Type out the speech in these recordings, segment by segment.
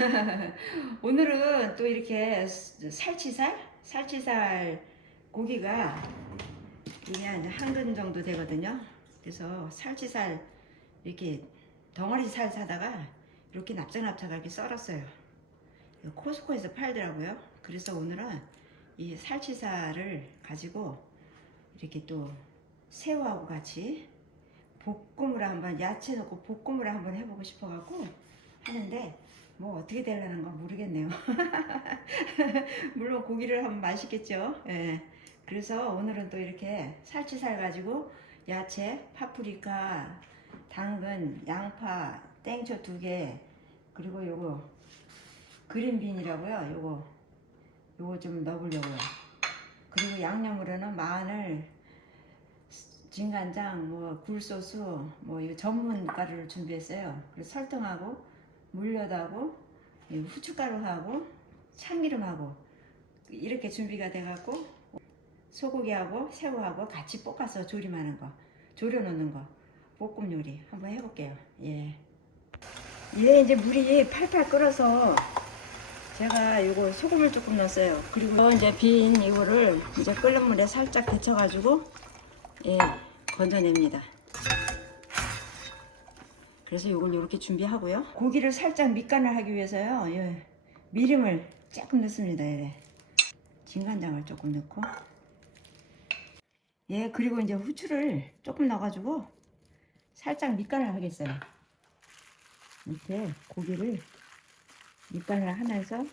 오늘은 또 이렇게 살치살? 살치살 고기가 이게 한 근 정도 되거든요. 그래서 살치살 이렇게 덩어리 살 사다가 이렇게 납작납작하게 썰었어요. 코스코에서 팔더라고요. 그래서 오늘은 이 살치살을 가지고 이렇게 또 새우하고 같이 볶음을 한번 야채 넣고 볶음을 한번 해보고 싶어갖고 하는데 뭐 어떻게 되려는 건 모르겠네요. 물론 고기를 하면 맛있겠죠. 예. 그래서 오늘은 또 이렇게 살치살 가지고 야채, 파프리카, 당근, 양파, 땡초 두 개, 그리고 요거 그린빈이라고요. 요거 요거 좀 넣어보려고요. 그리고 양념으로는 마늘, 진간장, 뭐 굴소스, 뭐 이 전문 가루를 준비했어요. 그리고 설탕하고 물엿하고 이 후춧가루하고 참기름하고 이렇게 준비가 돼 갖고 소고기하고 새우하고 같이 볶아서 조림하는 거, 조려 놓는 거, 볶음 요리 한번 해볼게요. 예. 예, 이제 물이 팔팔 끓어서 제가 이거 소금을 조금 넣었어요. 그리고 이제 빈 이거를 이제 끓는 물에 살짝 데쳐가지고 예, 건져냅니다. 그래서 이걸 이렇게 준비하고요. 고기를 살짝 밑간을 하기 위해서요. 예, 미림을 조금 넣습니다. 이래. 진간장을 조금 넣고. 예, 그리고 이제 후추를 조금 넣어가지고 살짝 밑간을 하겠어요. 이렇게 고기를 밑간을 하면서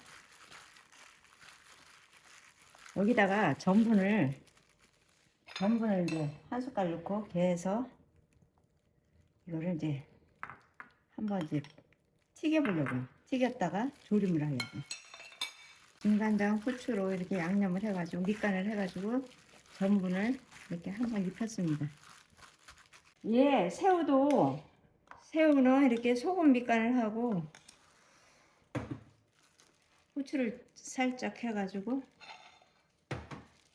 여기다가 전분을 전분을 이제 한 숟갈 넣고 개에서 이거를 이제 한번 이제 튀겨보려고. 튀겼다가 조림을 하려고. 진간장 후추로 이렇게 양념을 해가지고 밑간을 해가지고 전분을 이렇게 한 번 입혔습니다. 예 새우도 새우는 이렇게 소금 밑간을 하고 후추를 살짝 해가지고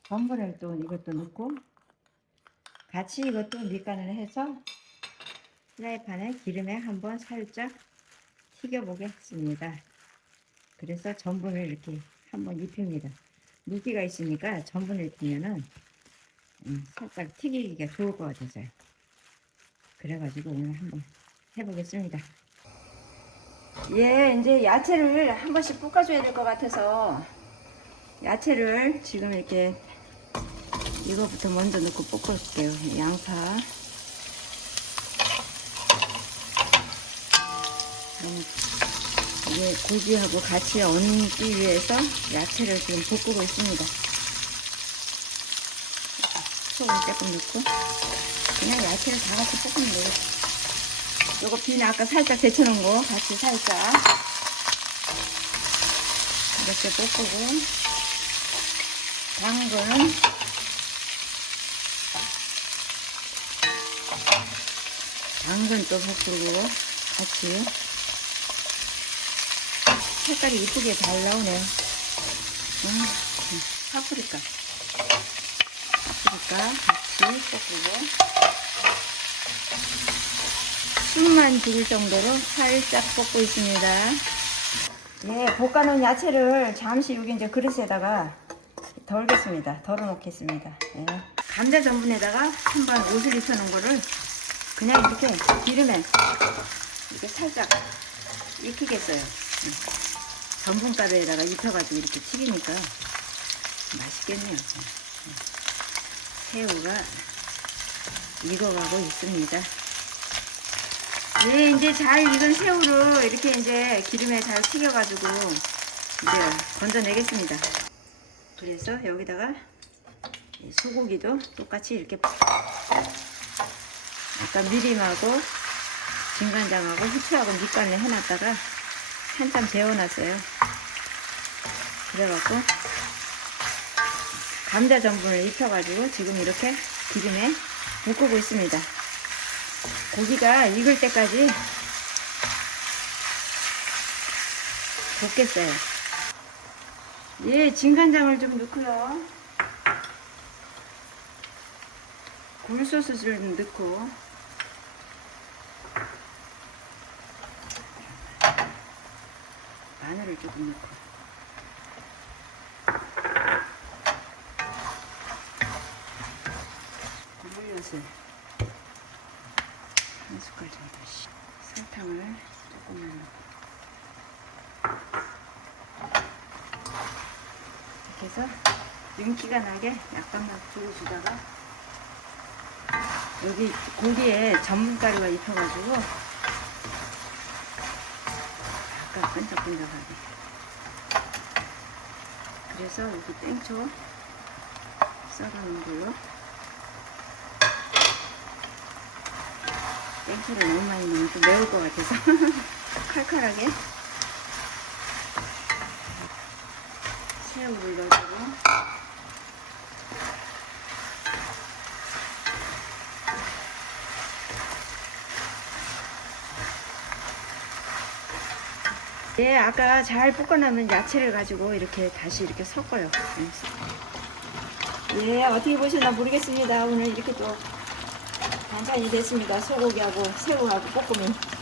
전분을 또 이것도 넣고 같이 이것도 밑간을 해서 프라이팬에 기름에 한번 살짝 튀겨 보겠습니다. 그래서 전분을 이렇게 한번 입힙니다. 물기가 있으니까 전분을 입히면은 음, 살짝 튀기기가 좋을 것 같아서요. 그래가지고 오늘 한번 해보겠습니다. 예, 이제 야채를 한 번씩 볶아줘야 될 것 같아서 야채를 지금 이렇게 이거부터 먼저 넣고 볶을게요. 양파. 이게 고기하고 같이 얹기 위해서 야채를 지금 볶고 있습니다. 소금 조금 넣고 그냥 야채를 다 같이 볶으면 되겠다. 요거 비는 아까 살짝 데쳐놓은 거 같이 살짝 이렇게 볶고 당근은 당근 또 볶고 같이 색깔이 이쁘게 잘 나오네. 음, 파프리카. 파프리카 같이 볶고 숨만 죽을 정도로 살짝 볶고 있습니다. 예, 볶아놓은 야채를 잠시 여기 이제 그릇에다가 덜겠습니다. 덜어 놓겠습니다. 예. 감자 전분에다가 한번 옷을 입혀놓은 거를 그냥 이렇게 기름에 이렇게 살짝 익히겠어요. 예. 전분가루에다가 입혀가지고 이렇게 튀기니까 맛있겠네요. 예. 새우가 익어가고 있습니다. 네, 이제 잘 익은 새우를 이렇게 이제 기름에 잘 튀겨가지고 이제 건져내겠습니다. 그래서 여기다가 이 소고기도 똑같이 이렇게 아까 미림하고 진간장하고 후추하고 밑간을 해놨다가 한참 재워놨어요. 그래갖고 감자 전분을 입혀가지고 지금 이렇게 기름에 볶고 있습니다. 고기가 익을 때까지 볶겠어요. 예, 진간장을 좀 넣고요. 굴소스를 좀 넣고 물을 조금 넣고 물엿을 한 숟갈 정도씩 설탕을 조금만 이렇게 해서 윤기가 나게 약간만 두어주다가 여기 고기에 전분가루가 입혀가지고 약간 끈적끈적하게. 그래서 여기 땡초 썰어놓은 걸로 땡초를 너무 많이 넣으면 좀 매울 것 같아서 칼칼하게 새우를 넣어주고 예, 아까 잘 볶아놓은 야채를 가지고 이렇게 다시 이렇게 섞어요. 네. 예, 어떻게 보셨나 모르겠습니다. 오늘 이렇게 또 반찬이 됐습니다. 소고기하고 새우하고 볶음이.